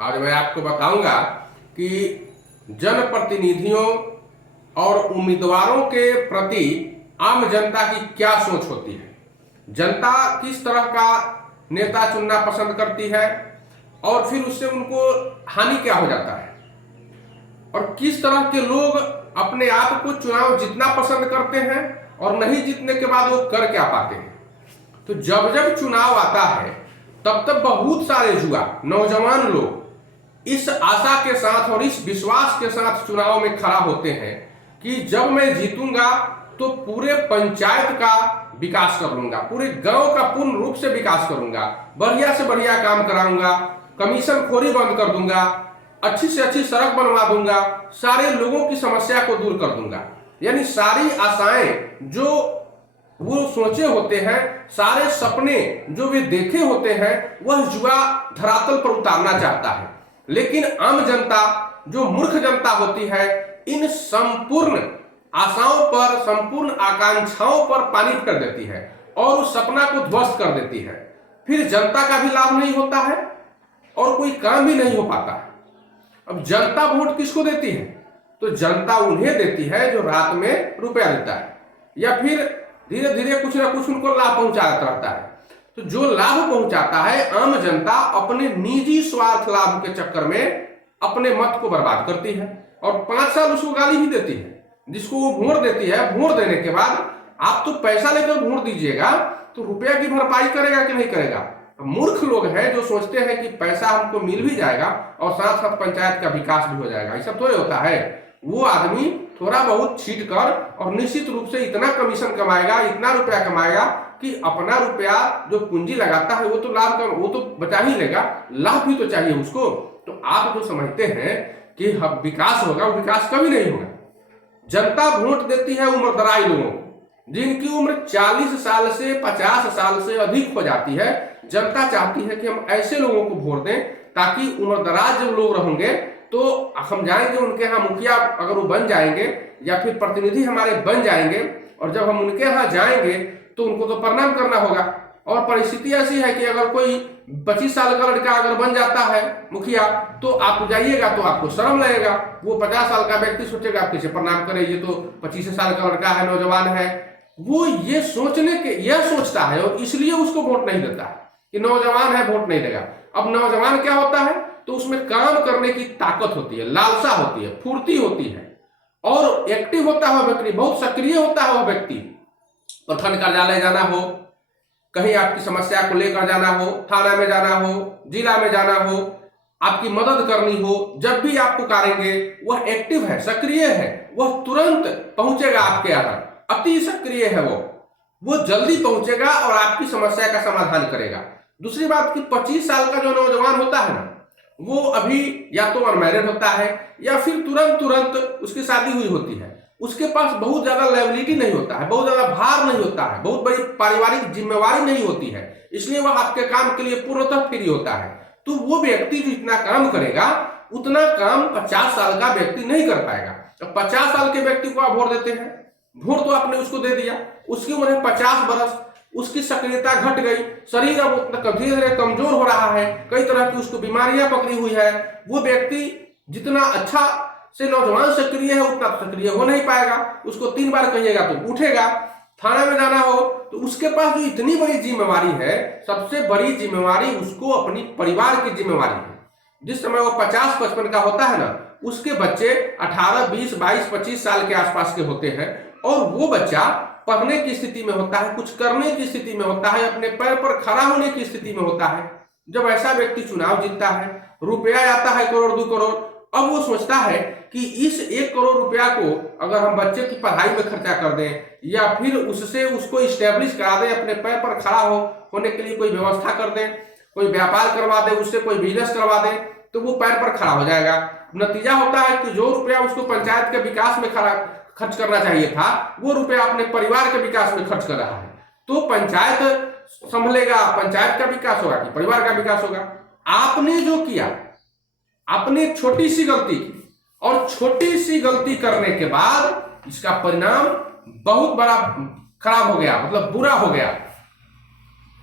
आज मैं आपको बताऊंगा कि जनप्रतिनिधियों और उम्मीदवारों के प्रति आम जनता की क्या सोच होती है। जनता किस तरह का नेता चुनना पसंद करती है और फिर उससे उनको हानि क्या हो जाता है, और किस तरह के लोग अपने आप को चुनाव जीतना पसंद करते हैं और नहीं जीतने के बाद वो कर क्या पाते हैं। तो जब जब चुनाव आता है तब तब बहुत सारे युवा नौजवान लोग इस आशा के साथ और इस विश्वास के साथ चुनाव में खड़ा होते हैं कि जब मैं जीतूंगा तो पूरे पंचायत का विकास कर लूंगा, पूरे गांव का पूर्ण रूप से विकास करूंगा, बढ़िया से बढ़िया काम कराऊंगा, कमीशन खोरी बंद कर दूंगा, अच्छी से अच्छी सड़क बनवा दूंगा, सारे लोगों की समस्या को दूर कर दूंगा। यानी सारी आशाएं जो वो सोचे होते हैं, सारे सपने जो वे देखे होते हैं, वह युवा धरातल पर उतारना चाहता है। लेकिन आम जनता जो मूर्ख जनता होती है, इन संपूर्ण आशाओं पर, संपूर्ण आकांक्षाओं पर पानी फेर देती है और उस सपना को ध्वस्त कर देती है। फिर जनता का भी लाभ नहीं होता है और कोई काम भी नहीं हो पाता है। अब जनता वोट किसको देती है? तो जनता उन्हें देती है जो रात में रुपया देता है या फिर धीरे धीरे कुछ ना कुछ उनको लाभ पहुंचाता रहता है। तो जो लाभ पहुंचाता है, आम जनता अपने निजी स्वार्थ लाभ के चक्कर में अपने मत को बर्बाद करती है और 5 साल उसको गाली भी देती है। जिसको वो वोट देती है, वोट देने के बाद आप तो पैसा लेकर वोट दीजिएगा तो रुपया की भरपाई करेगा कि नहीं करेगा? मूर्ख लोग हैं जो सोचते हैं कि पैसा हमको मिल भी जाएगा और साथ साथ पंचायत का विकास भी हो जाएगा। ऐसा तो होता है। वो आदमी थोड़ा बहुत छीट कर और निश्चित रूप से इतना कमीशन कमाएगा, इतना रुपया कमाएगा कि अपना रुपया जो पूंजी लगाता है वो तो लाभ का वो तो बचा ही लेगा, लाभ भी तो चाहिए उसको। तो आप जो समझते हैं कि विकास होगा, वो विकास कभी नहीं होगा। जनता वोट देती है उम्रदराज लोगों को, जिनकी उम्र 40 साल से 50 साल से अधिक हो जाती है। जनता चाहती है कि हम ऐसे लोगों को वोट दें ताकि उम्रदराज जब लोग रहेंगे तो हम जाएंगे उनके यहाँ मुखिया, अगर वो बन जाएंगे या फिर प्रतिनिधि हमारे बन जाएंगे, और जब हम उनके यहाँ जाएंगे तो उनको तो प्रणाम करना होगा। और परिस्थिति ऐसी है कि अगर कोई 25 साल का लड़का अगर बन जाता है मुखिया तो आप जाइएगा तो आपको शर्म लगेगा। वो 50 साल का व्यक्ति सोचेगा आप किसे प्रणाम करें, ये तो 25 साल का लड़का है, नौजवान है। वो ये सोचता है और इसलिए उसको वोट नहीं देता है कि नौजवान है, वोट नहीं देगा। अब नौजवान क्या होता है, तो उसमें काम करने की ताकत होती है, लालसा होती है, फुर्ती होती है और एक्टिव होता है व्यक्ति, बहुत सक्रिय होता है वह व्यक्ति। प्रखंड कार्यालय जाना हो, कहीं आपकी समस्या को लेकर जाना हो, थाना में जाना हो, जिला में जाना हो, आपकी मदद करनी हो, जब भी आप पुकारेंगे वह एक्टिव है, सक्रिय है, वह तुरंत पहुंचेगा आपके यहाँ। अति सक्रिय है वो जल्दी पहुंचेगा और आपकी समस्या का समाधान करेगा। दूसरी बात कि 25 साल का जो नौजवान होता है ना, वो अभी या तो अनमैरिड होता है या फिर तुरंत उसकी शादी हुई होती है। उसके पास बहुत ज्यादा लायबिलिटी नहीं होता है, बहुत ज्यादा भार नहीं होता है, बहुत बड़ी पारिवारिक जिम्मेवारी नहीं होती है, इसलिए वह आपके काम के लिए पूर्णतः फ्री होता है। तो वो व्यक्ति जो इतना काम करेगा उतना काम 50 साल का व्यक्ति नहीं कर पाएगा। तो 50 साल के व्यक्ति को आप वोट देते हैं, वोट तो आपने उसको दे दिया, उसकी उम्र है 50 बरस, उसकी सक्रियता घट गई, शरीर अब उतना धीरे धीरे कमजोर हो रहा है, कई तरह की उसको बीमारियां पकड़ी हुई है। वो व्यक्ति जितना अच्छा से नौजवान सक्रिय है उतना सक्रिय हो नहीं पाएगा। उसको 3 बार कहिएगा तो उठेगा। थाना में जाना हो तो उसके पास जो इतनी बड़ी जिम्मेवारी है, सबसे बड़ी जिम्मेवारी उसको अपनी परिवार की जिम्मेवारी है। जिस समय वो 50-55 का होता है ना, उसके बच्चे 18, 20, 22, 25 साल के आसपास के होते हैं और वो बच्चा पढ़ने की स्थिति में होता है, कुछ करने की स्थिति में होता है, अपने पैर पर खड़ा होने की स्थिति में होता है। जब ऐसा व्यक्ति चुनाव जीतता है, रुपया आता है करोड़ 2 करोड़, अब वो सोचता है कि इस 1 करोड़ रुपया को अगर हम बच्चे की पढ़ाई में खर्चा कर दें या फिर उससे उसको इस्टेब्लिश करा दें, अपने पैर पर खड़ा होने के लिए कोई व्यवस्था कर दें, कोई व्यापार करवा दें, उससे कोई बिजनेस करवा दें, तो वो पैर पर खड़ा हो जाएगा। नतीजा होता है कि जो रुपया उसको पंचायत के विकास में खर्च करना चाहिए था, वो रुपया अपने परिवार के विकास में खर्च कर रहा है। तो पंचायत संभलेगा, पंचायत का विकास होगा कि परिवार का विकास होगा? आपने जो किया, आपने छोटी सी गलती की और छोटी सी गलती करने के बाद इसका परिणाम बहुत बड़ा खराब हो गया, मतलब बुरा हो गया।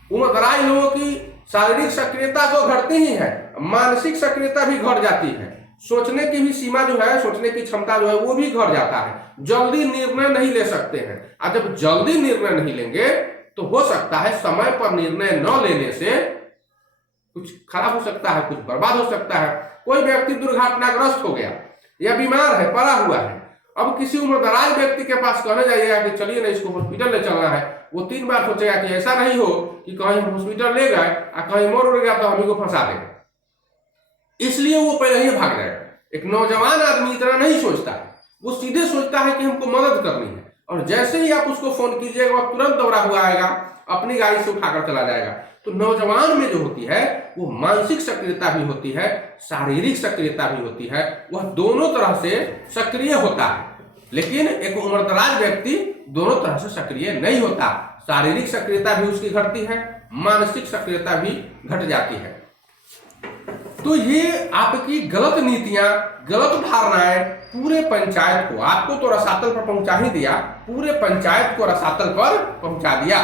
उम्रदराज लोगों की शारीरिक सक्रियता तो घटती ही है, मानसिक सक्रियता भी घट जाती है, सोचने की भी सीमा जो है, सोचने की क्षमता जो है वो भी घट जाता है, जल्दी निर्णय नहीं ले सकते हैं। और जब जल्दी निर्णय नहीं लेंगे तो हो सकता है समय पर निर्णय न लेने से कुछ खराब हो सकता है, कुछ बर्बाद हो सकता है। कोई व्यक्ति दुर्घटनाग्रस्त हो गया या बीमार है, पड़ा हुआ है, अब किसी उम्रदराज व्यक्ति के पास कहने जाइएगा कि चलिए ना इसको हॉस्पिटल ले चलना है, वो 3 बार सोचेगा कि ऐसा नहीं हो कि कहीं हॉस्पिटल ले गए और कहीं मोड़ उड़ गया तो हम ही को फंसा देंगे, इसलिए वो पहले ही भाग जाएगा। एक नौजवान आदमी इतना नहीं सोचता है, वो सीधे सोचता है कि हमको मदद करनी है, और जैसे ही आप उसको फोन कीजिएगा वो तुरंत दौड़ा हुआ आएगा, अपनी गाड़ी से उठाकर चला जाएगा। तो नौजवान में जो होती है वो मानसिक सक्रियता भी होती है, शारीरिक सक्रियता भी होती है, वह दोनों तरह से सक्रिय होता है। लेकिन एक उम्रदराज व्यक्ति दोनों तरह से सक्रिय नहीं होता, शारीरिक सक्रियता भी उसकी घटती है, मानसिक सक्रियता भी घट जाती है। तो ये आपकी गलत नीतियां, गलत धारणाएं पूरे पंचायत को, आपको तो रसातल पर पहुंचा ही दिया, पूरे पंचायत को रसातल पर पहुंचा दिया।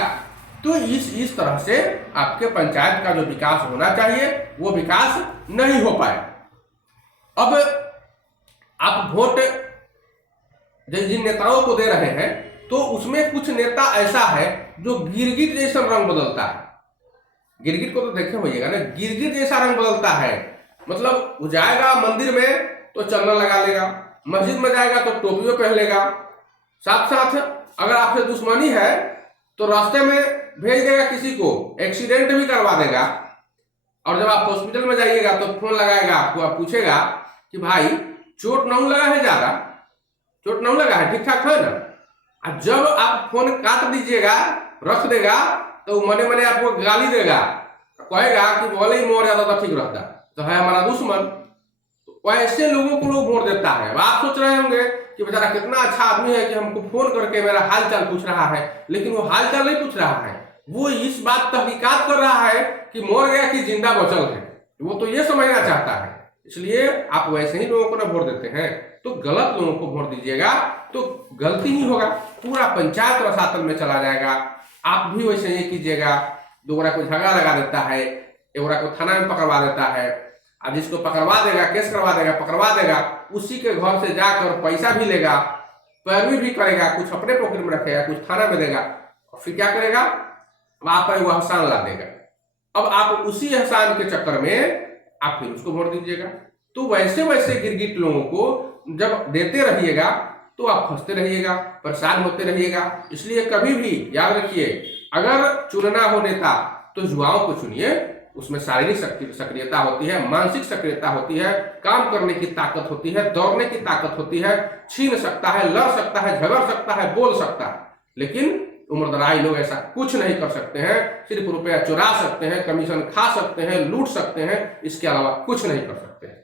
तो इस तरह से आपके पंचायत का जो विकास होना चाहिए वो विकास नहीं हो पाए। अब आप वोट जिन नेताओं को दे रहे हैं तो उसमें कुछ नेता ऐसा है जो गिरगिट जैसा रंग बदलता है। गिरगिट को तो देखे होइएगा ना, गिरगिट जैसा रंग बदलता है, मतलब वो जाएगा मंदिर में तो चंदन लगा लेगा, मस्जिद में जाएगा तो टोपियों पहन लेगा, साथ साथ अगर आपसे दुश्मनी है तो रास्ते में भेज देगा किसी को, एक्सीडेंट भी करवा देगा। और जब आप हॉस्पिटल में जाइएगा तो फोन लगाएगा आपको, आप पूछेगा कि भाई चोट नहीं लगा है, ज्यादा चोट नहीं लगा है, ठीक ठाक है ना। और जब आप फोन काट दीजिएगा, रख देगा, तो मने मने आपको गाली देगा, कहेगा कि बोले ही मोर जाता था ठीक रहता, तो है हमारा दुश्मन। तो ऐसे लोगों को लोग वोट देता है। आप सोच रहे होंगे कि बेचारा कितना अच्छा आदमी है कि हमको फोन करके मेरा हाल चाल पूछ रहा है, लेकिन वो हाल चाल नहीं पूछ रहा है, वो इस बात तहकीकात कर रहा है कि मर गया कि जिंदा बचल है, वो तो ये समझना चाहता है। इसलिए आप वैसे ही लोगों को ना वोट देते हैं, तो गलत लोगों को वोट दीजिएगा तो गलती ही होगा, पूरा पंचायत रसातल में चला जाएगा। आप भी वैसे ही कीजिएगा, दोगरा को झगड़ा लगा देता है, एगोरा को थाना में पकड़वा देता है, अब जिसको पकड़वा देगा, केस करवा देगा, पकड़वा देगा, उसी के घर से जाकर पैसा भी लेगा, पैरवी भी करेगा, कुछ अपने पॉकेट में रखेगा, कुछ थाना में देगा, और फिर क्या करेगा, वहां पर वो एहसान ला देगा। अब आप उसी एहसान के चक्कर में आप फिर उसको वोट दीजिएगा। तो वैसे वैसे गिरगिट लोगों को जब देते रहिएगा तो आप फंसते रहिएगा, परेशान होते रहिएगा। इसलिए कभी भी याद रखिए, अगर चुनना हो नेता तो युवाओं को चुनिए, उसमें शारीरिक सक्रियता होती है, मानसिक सक्रियता होती है, काम करने की ताकत होती है, दौड़ने की ताकत होती है, छीन सकता है, लड़ सकता है, झगड़ सकता है, बोल सकता है। लेकिन उम्रदराज लोग ऐसा कुछ नहीं कर सकते हैं, सिर्फ रुपया चुरा सकते हैं, कमीशन खा सकते हैं, लूट सकते हैं, इसके अलावा कुछ नहीं कर सकते हैं।